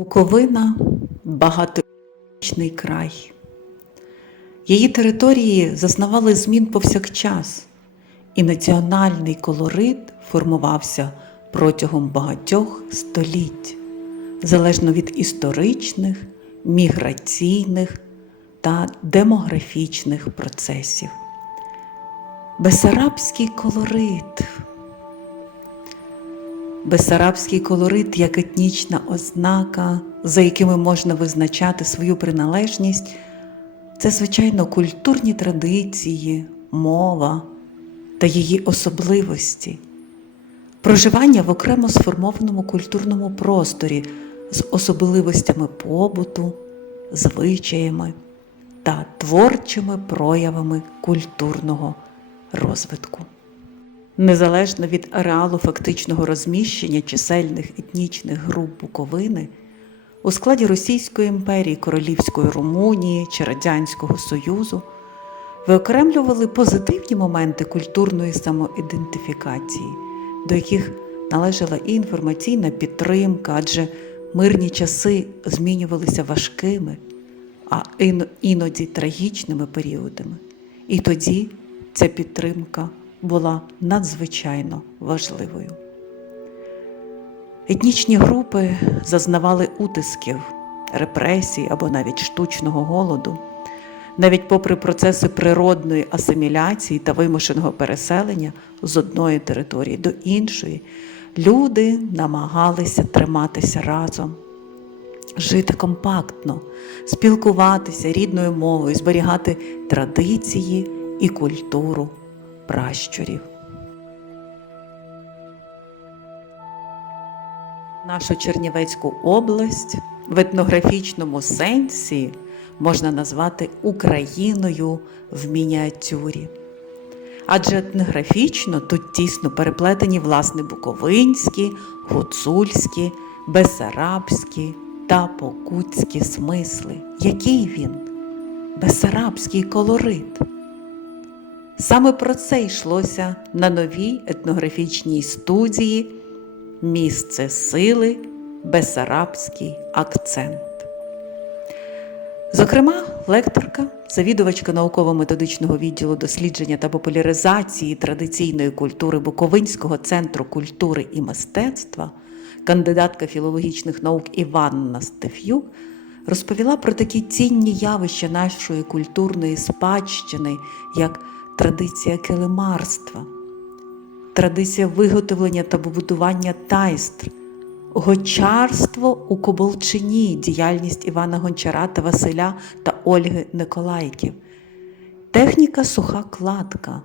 Буковина багаторічний край. Її території зазнавали змін повсякчас, і національний колорит формувався протягом багатьох століть, залежно від історичних, міграційних та демографічних процесів. Бесарабський колорит. Бесарабський колорит як етнічна ознака, за якими можна визначати свою приналежність, це, звичайно, культурні традиції, мова та її особливості, проживання в окремо сформованому культурному просторі з особливостями побуту, звичаями та творчими проявами культурного розвитку. Незалежно від ареалу фактичного розміщення чисельних етнічних груп Буковини, у складі Російської імперії, Королівської Румунії чи Радянського Союзу виокремлювали позитивні моменти культурної самоідентифікації, до яких належала і інформаційна підтримка, адже мирні часи змінювалися важкими, а іноді трагічними періодами. І тоді ця підтримка була надзвичайно важливою. Етнічні групи зазнавали утисків, репресій або навіть штучного голоду. Навіть попри процеси природної асиміляції та вимушеного переселення з одної території до іншої, люди намагалися триматися разом, жити компактно, спілкуватися рідною мовою, зберігати традиції і культуру пращурів. Нашу Чернівецьку область в етнографічному сенсі можна назвати Україною в мініатюрі. Адже етнографічно тут тісно переплетені власне буковинські, гуцульські, бесарабські та покутські смисли. Який він? Бесарабський колорит. Саме про це йшлося на новій етнографічній студії Місце сили, Бесарабський акцент. Зокрема, лекторка, завідувачка науково-методичного відділу дослідження та популяризації традиційної культури Буковинського центру культури і мистецтва, кандидатка філологічних наук Іванна Стеф'юк, розповіла про такі цінні явища нашої культурної спадщини, як традиція килимарства, традиція виготовлення та побудування тайстр, гончарство у Коболчині, діяльність Івана Гончара та Василя та Ольги Николайків, техніка суха кладка,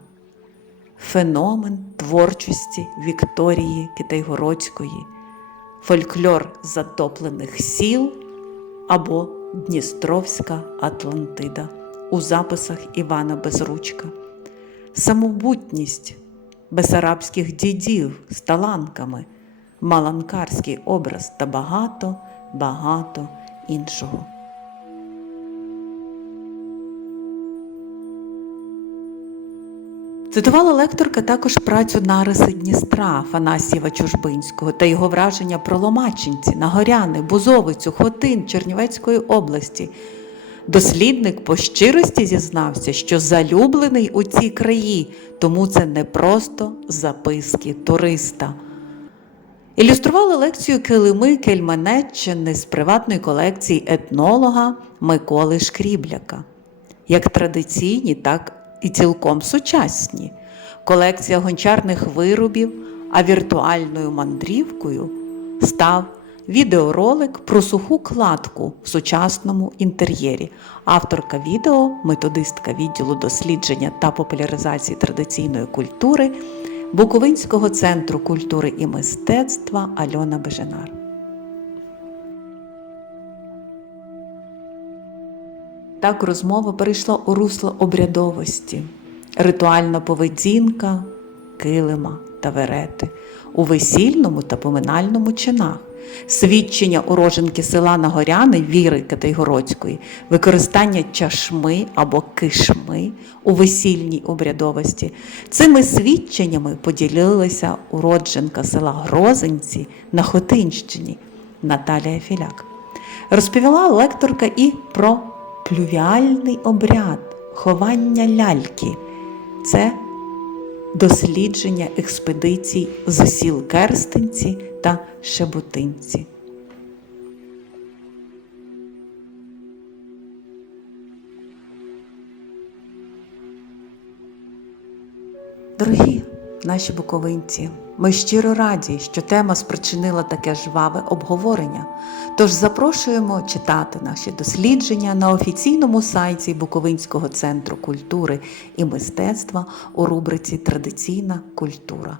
феномен творчості Вікторії Китайгородської, фольклор затоплених сіл або Дністровська Атлантида. У записах Івана Безручка, самобутність бесарабських дідів з таланками, маланкарський образ та багато, багато іншого. Цитувала лекторка також працю нариси Дністра Афанасієва Чужбинського та його враження про Ломачинці, Нагоряни, Бузовицю, Хотин Чернівецької області. Дослідник по щирості зізнався, що залюблений у ці краї, тому це не просто записки туриста. Ілюстрували лекцію Килими Кельменеччини з приватної колекції етнолога Миколи Шкрібляка, як традиційні, так і цілком сучасні. Колекція гончарних виробів, а віртуальною мандрівкою став відеоролик про суху кладку в сучасному інтер'єрі. Авторка відео, методистка відділу дослідження та популяризації традиційної культури Буковинського центру культури і мистецтва Альона Беженар. Так розмова перейшла у русло обрядовості, ритуальна поведінка, килима та верети у весільному та поминальному чинах, свідчення уроженки села Нагоряни Віри Катайгородської, використання чашми або кишми у весільній обрядовості. Цими свідченнями поділилася уродженка села Грозинці на Хотинщині Наталія Філяк. Розповіла лекторка і про плювіальний обряд, ховання ляльки. Це дослідження експедицій з сіл Керстинці та Шебутинці. Дорогі наші буковинці, ми щиро раді, що тема спричинила таке жваве обговорення. Тож запрошуємо читати наші дослідження на офіційному сайті Буковинського центру культури і мистецтва у рубриці Традиційна культура.